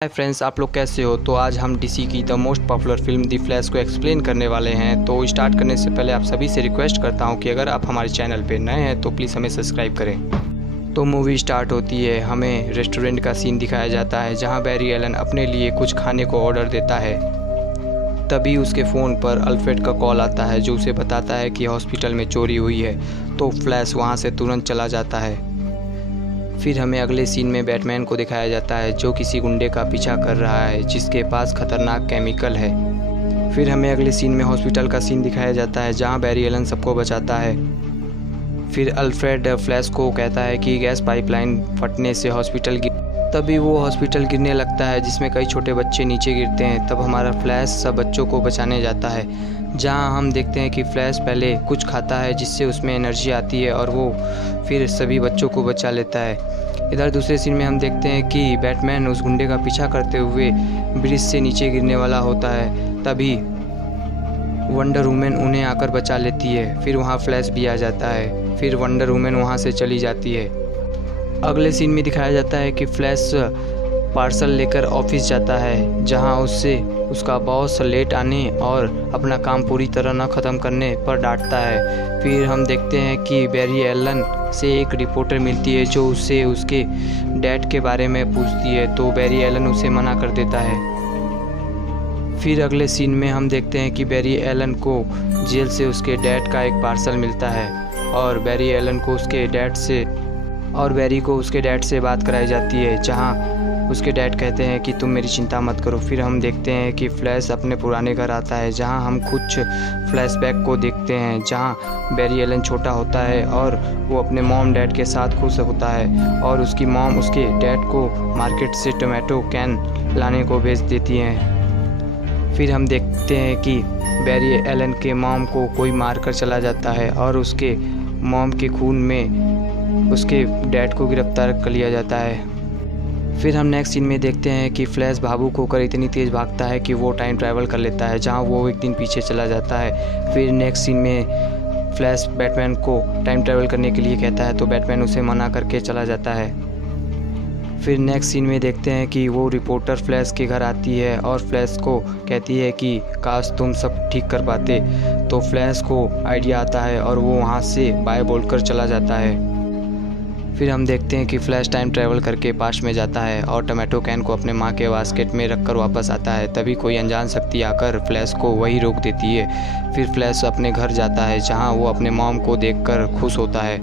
Hi friends, आप लोग कैसे हो। तो आज हम डीसी की the most popular film the flash को एक्सप्लेन करने वाले हैं। तो स्टार्ट करने से पहले आप सभी से रिक्वेस्ट करता हूं कि अगर आप हमारे चैनल पे नए हैं तो प्लीज़ हमें सब्सक्राइब करें। तो मूवी स्टार्ट होती है, हमें रेस्टोरेंट का सीन दिखाया जाता है जहां बैरी एलन अपने लिए कुछ खाने को ऑर्डर देता है। तभी उसके फ़ोन पर अल्फ्रेड का कॉल आता है जो उसे बताता है कि हॉस्पिटल में चोरी हुई है। तो फ्लैश वहाँ से तुरंत चला जाता है। फिर हमें अगले सीन में बैटमैन को दिखाया जाता है जो किसी गुंडे का पीछा कर रहा है जिसके पास खतरनाक केमिकल है। फिर हमें अगले सीन में हॉस्पिटल का सीन दिखाया जाता है जहां बैरी एलन सबको बचाता है। फिर अल्फ्रेड फ्लैश को कहता है कि गैस पाइपलाइन फटने से हॉस्पिटल गिर, तभी वो हॉस्पिटल गिरने लगता है जिसमें कई छोटे बच्चे नीचे गिरते हैं। तब हमारा फ्लैश सब बच्चों को बचाने जाता है जहां हम देखते हैं कि फ्लैश पहले कुछ खाता है जिससे उसमें एनर्जी आती है और वो फिर सभी बच्चों को बचा लेता है। इधर दूसरे सीन में हम देखते हैं कि बैटमैन उस गुंडे का पीछा करते हुए ब्रिज से नीचे गिरने वाला होता है। तभी वंडर वुमन उन्हें आकर बचा लेती है। फिर वहाँ फ्लैश भी आ जाता है। फिर वंडर वुमन वहाँ से चली जाती है। अगले सीन में दिखाया जाता है कि फ्लैश पार्सल लेकर ऑफिस जाता है जहाँ उससे उसका बॉस लेट आने और अपना काम पूरी तरह न ख़त्म करने पर डांटता है। फिर हम देखते हैं कि बैरी एलन से एक रिपोर्टर मिलती है जो उससे उसके डैड के बारे में पूछती है। तो बैरी एलन उसे मना कर देता है। फिर अगले सीन में हम देखते हैं कि बैरी एलन को जेल से उसके डैड का एक पार्सल मिलता है और बैरी को उसके डैड से बात कराई जाती है जहाँ उसके डैड कहते हैं कि तुम मेरी चिंता मत करो। फिर हम देखते हैं कि फ्लैश अपने पुराने घर आता है जहां हम कुछ फ्लैशबैक को देखते हैं जहां बैरी एलन छोटा होता है और वो अपने मॉम डैड के साथ खुश होता है और उसकी मॉम उसके डैड को मार्केट से टोमेटो कैन लाने को भेज देती हैं। फिर हम देखते हैं कि बैरी एलन के मॉम को कोई मार कर चला जाता है और उसके मॉम के खून में उसके डैड को गिरफ्तार कर लिया जाता है। फिर हम नेक्स्ट सीन में देखते हैं कि फ्लैश भावुक होकर इतनी तेज़ भागता है कि वो टाइम ट्रैवल कर लेता है जहां वो एक दिन पीछे चला जाता है। फिर नेक्स्ट सीन में फ्लैश बैटमैन को टाइम ट्रैवल करने के लिए कहता है तो बैटमैन उसे मना करके चला जाता है। फिर नेक्स्ट सीन में देखते हैं कि वो रिपोर्टर फ्लैश के घर आती है और फ्लैश को कहती है कि काश तुम सब ठीक कर पाते। तो फ्लैश को आइडिया आता है और वो वहाँ से बाय बोलकर चला जाता है। फिर हम देखते हैं कि फ्लैश टाइम ट्रैवल करके पास्ट में जाता है और टोमेटो कैन को अपने माँ के बास्केट में रखकर वापस आता है। तभी कोई अनजान शक्ति आकर फ्लैश को वहीं रोक देती है। फिर फ्लैश अपने घर जाता है जहाँ वो अपने मॉम को देखकर खुश होता है।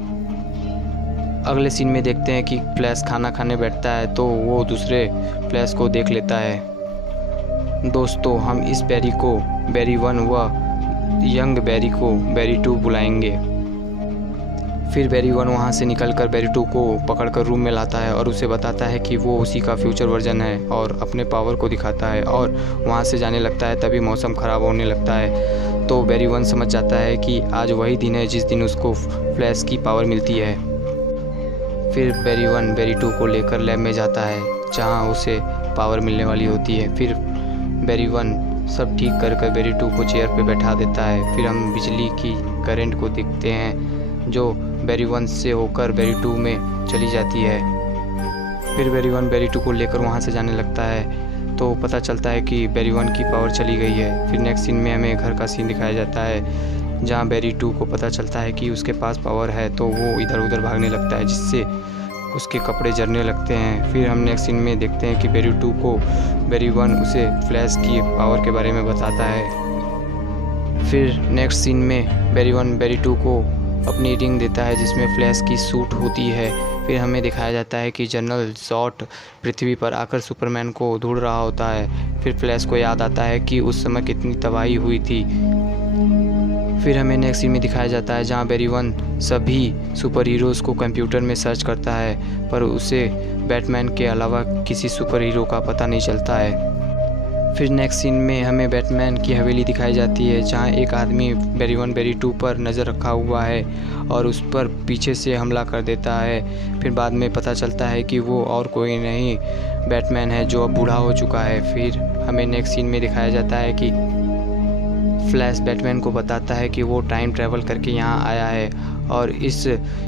अगले सीन में देखते हैं कि फ्लैश खाना खाने बैठता है तो वो दूसरे फ्लैश को देख लेता है। दोस्तों, हम इस बैरी को बैरी 1 व यंग बैरी को बैरी 2 बुलाएंगे। फिर बैरी 1 वहाँ से निकलकर बैरी 2 को पकड़कर रूम में लाता है और उसे बताता है कि वो उसी का फ्यूचर वर्जन है और अपने पावर को दिखाता है और वहाँ से जाने लगता है। तभी मौसम ख़राब होने लगता है तो बैरी 1 समझ जाता है कि आज वही दिन है जिस दिन उसको फ्लैश की पावर मिलती है। फिर बैरी 1 बैरी 2 को लेकर लैब में जाता है जहाँ उसे पावर मिलने वाली होती है। फिर बैरी 1 सब ठीक कर बैरी 2 को चेयर पर बैठा देता है। फिर हम बिजली की करंट को देखते हैं जो बैरी 1 से होकर बैरी 2 में चली जाती है। फिर बैरी 1 बैरी 2 को लेकर वहाँ से जाने लगता है तो पता चलता है कि बैरी 1 की पावर चली गई है। फिर नेक्स्ट सीन में हमें घर का सीन दिखाया जाता है जहाँ बैरी 2 को पता चलता है कि उसके पास पावर है तो वो इधर उधर भागने लगता है जिससे उसके कपड़े जलने लगते हैं। फिर हम नेक्स्ट सीन में देखते हैं कि बैरी 2 को बैरी 1 उसे फ्लैश की पावर के बारे में बताता है। फिर नेक्स्ट सीन में बैरी 1 बैरी 2 को अपनी रिंग देता है जिसमें फ्लैश की सूट होती है। फिर हमें दिखाया जाता है कि जनरल जॉड पृथ्वी पर आकर सुपरमैन को ढूंढ रहा होता है। फिर फ्लैश को याद आता है कि उस समय कितनी तबाही हुई थी। फिर हमें नेक्स्ट सीन में दिखाया जाता है जहां बैरी 1 सभी सुपर हीरोज़ को कंप्यूटर में सर्च करता है पर उसे बैटमैन के अलावा किसी सुपर हीरो का पता नहीं चलता है। फिर नेक्स्ट सीन में हमें बैटमैन की हवेली दिखाई जाती है जहां एक आदमी बैरी 1 बैरी 2 पर नज़र रखा हुआ है और उस पर पीछे से हमला कर देता है। फिर बाद में पता चलता है कि वो और कोई नहीं बैटमैन है जो अब बूढ़ा हो चुका है। फिर हमें नेक्स्ट सीन में दिखाया जाता है कि फ्लैश बैटमैन को बताता है कि वो टाइम ट्रैवल करके यहाँ आया है और इस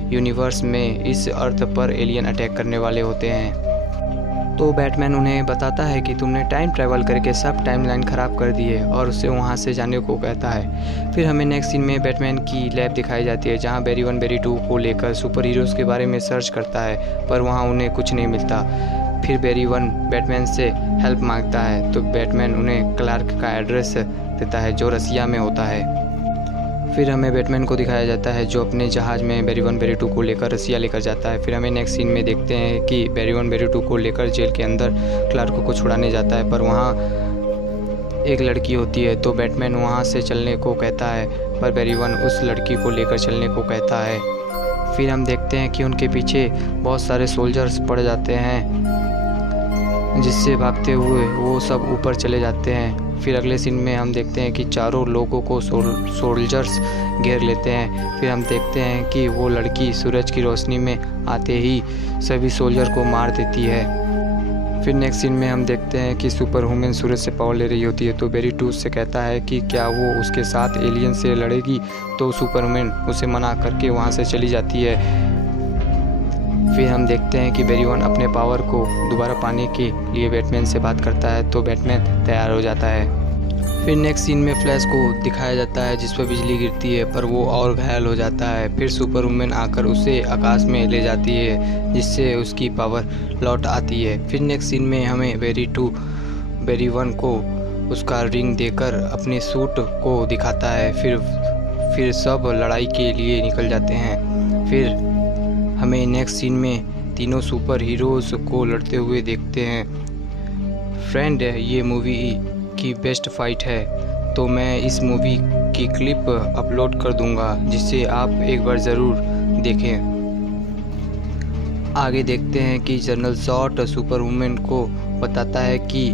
यूनिवर्स में इस अर्थ पर एलियन अटैक करने वाले होते हैं। तो बैटमैन उन्हें बताता है कि तुमने टाइम ट्रैवल करके सब टाइमलाइन ख़राब कर दी है और उससे वहाँ से जाने को कहता है। फिर हमें नेक्स्ट सीन में बैटमैन की लैब दिखाई जाती है जहाँ बैरी 1 बैरी 2 को लेकर सुपर हीरोज़ के बारे में सर्च करता है, पर वहाँ उन्हें कुछ नहीं मिलता। फिर बैरी 1 बैटमैन से हेल्प मांगता है तो बैटमैन उन्हें क्लार्क का एड्रेस देता है जो रसिया में होता है। फिर हमें बैटमैन को दिखाया जाता है जो अपने जहाज़ में बैरी 1 बैरी 2 को लेकर रसिया लेकर जाता है। फिर हमें नेक्स्ट सीन में देखते हैं कि बैरी 1 बैरी 2 को लेकर जेल के अंदर क्लार्क को छुड़ाने जाता है, पर वहाँ एक लड़की होती है तो बैटमैन वहाँ से चलने को कहता है, पर बैरी 1 उस लड़की को लेकर चलने को कहता है। फिर हम देखते हैं कि उनके पीछे बहुत सारे सोल्जर्स पड़ जाते हैं जिससे भागते हुए वो सब ऊपर चले जाते हैं। फिर अगले सीन में हम देखते हैं कि चारों लोगों को सोल्जर्स घेर लेते हैं। फिर हम देखते हैं कि वो लड़की सूरज की रोशनी में आते ही सभी सोल्जर को मार देती है। फिर नेक्स्ट सीन में हम देखते हैं कि सुपर वुमेन सूरज से पावर ले रही होती है तो बैरी 2 से कहता है कि क्या वो उसके साथ एलियन से लड़ेगी, तो सुपर वुमेन उसे मना करके वहाँ से चली जाती है। फिर हम देखते हैं कि बैरी 1 अपने पावर को दोबारा पाने के लिए बैटमैन से बात करता है तो बैटमैन तैयार हो जाता है। फिर नेक्स्ट सीन में फ्लैश को दिखाया जाता है जिस पर बिजली गिरती है पर वो और घायल हो जाता है। फिर सुपर वुमेन आकर उसे आकाश में ले जाती है जिससे उसकी पावर लौट आती है। फिर नेक्स्ट सीन में हमें बैरी 1 को उसका रिंग देकर अपने सूट को दिखाता है। फिर सब लड़ाई के लिए निकल जाते हैं। फिर हमें नेक्स्ट सीन में तीनों सुपर हीरोज़ को लड़ते हुए देखते हैं। फ्रेंड, ये मूवी की बेस्ट फाइट है तो मैं इस मूवी की क्लिप अपलोड कर दूंगा जिसे आप एक बार ज़रूर देखें। आगे देखते हैं कि जनरल जॉड सुपर वुमेन को बताता है कि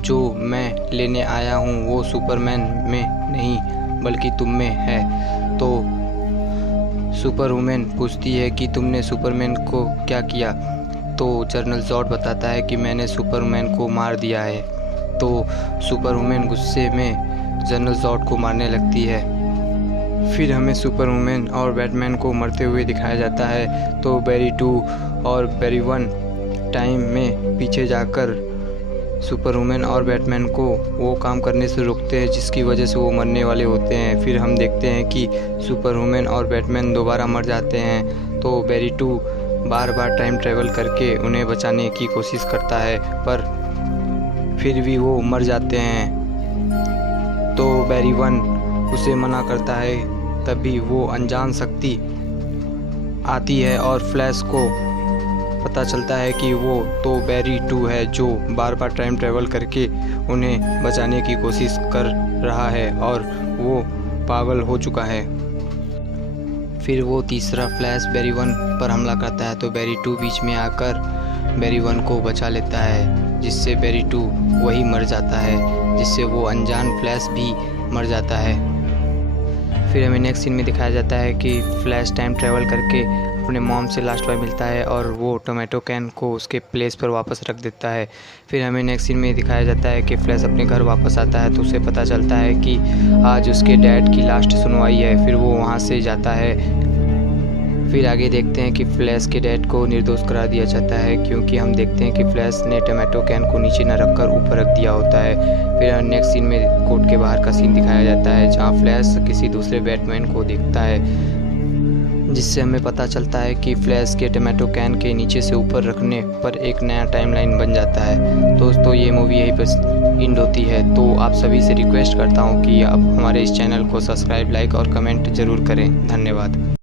जो मैं लेने आया हूँ वो सुपरमैन में नहीं बल्कि तुम में है। तो सुपर वुमेन पूछती है कि तुमने सुपरमैन को क्या किया, तो जनरल जॉड बताता है कि मैंने सुपरमैन को मार दिया है। तो सुपर वुमेन गुस्से में जनरल जॉड को मारने लगती है। फिर हमें सुपर वुमेन और बैटमैन को मरते हुए दिखाया जाता है तो बैरी 2 और बैरी 1 टाइम में पीछे जाकर सुपर वुमेन और बैटमैन को वो काम करने से रोकते हैं जिसकी वजह से वो मरने वाले होते हैं। फिर हम देखते हैं कि सुपर वुमेन और बैटमैन दोबारा मर जाते हैं तो बैरी 2 बार बार टाइम ट्रैवल करके उन्हें बचाने की कोशिश करता है पर फिर भी वो मर जाते हैं। तो बैरी 1 उसे मना करता है, तभी वो अनजान शक्ति आती है और फ्लैश को पता चलता है कि वो तो बैरी 2 है जो बार बार टाइम ट्रैवल करके उन्हें बचाने की कोशिश कर रहा है और वो पागल हो चुका है। फिर वो तीसरा फ्लैश बैरी 1 पर हमला करता है तो बैरी 2 बीच में आकर बैरी 1 को बचा लेता है जिससे बैरी 2 वही मर जाता है, जिससे वो अनजान फ्लैश भी मर जाता है। फिर हमें नेक्स्ट सीन में दिखाया जाता है कि फ्लैश टाइम ट्रैवल करके अपने मॉम से लास्ट बार मिलता है और वो टोमेटो कैन को उसके प्लेस पर वापस रख देता है। फिर हमें नेक्स्ट सीन में दिखाया जाता है कि फ्लैश अपने घर वापस आता है तो उसे पता चलता है कि आज उसके डैड की लास्ट सुनवाई है। फिर वो वहाँ से जाता है। फिर आगे देखते हैं कि फ्लैश के डैड को निर्दोष करार दिया जाता है क्योंकि हम देखते हैं कि फ्लैश ने टोमेटो कैन को नीचे न रखकर ऊपर रख दिया होता है। फिर नेक्स्ट सीन में कोर्ट के बाहर का सीन दिखाया जाता है जहाँ फ्लैश किसी दूसरे बैटमैन को देखता है जिससे हमें पता चलता है कि फ्लैश के टोमेटो कैन के नीचे से ऊपर रखने पर एक नया टाइमलाइन बन जाता है। दोस्तों, ये मूवी यहीं पर एंड होती है तो आप सभी से रिक्वेस्ट करता हूँ कि आप हमारे इस चैनल को सब्सक्राइब, लाइक और कमेंट ज़रूर करें। धन्यवाद।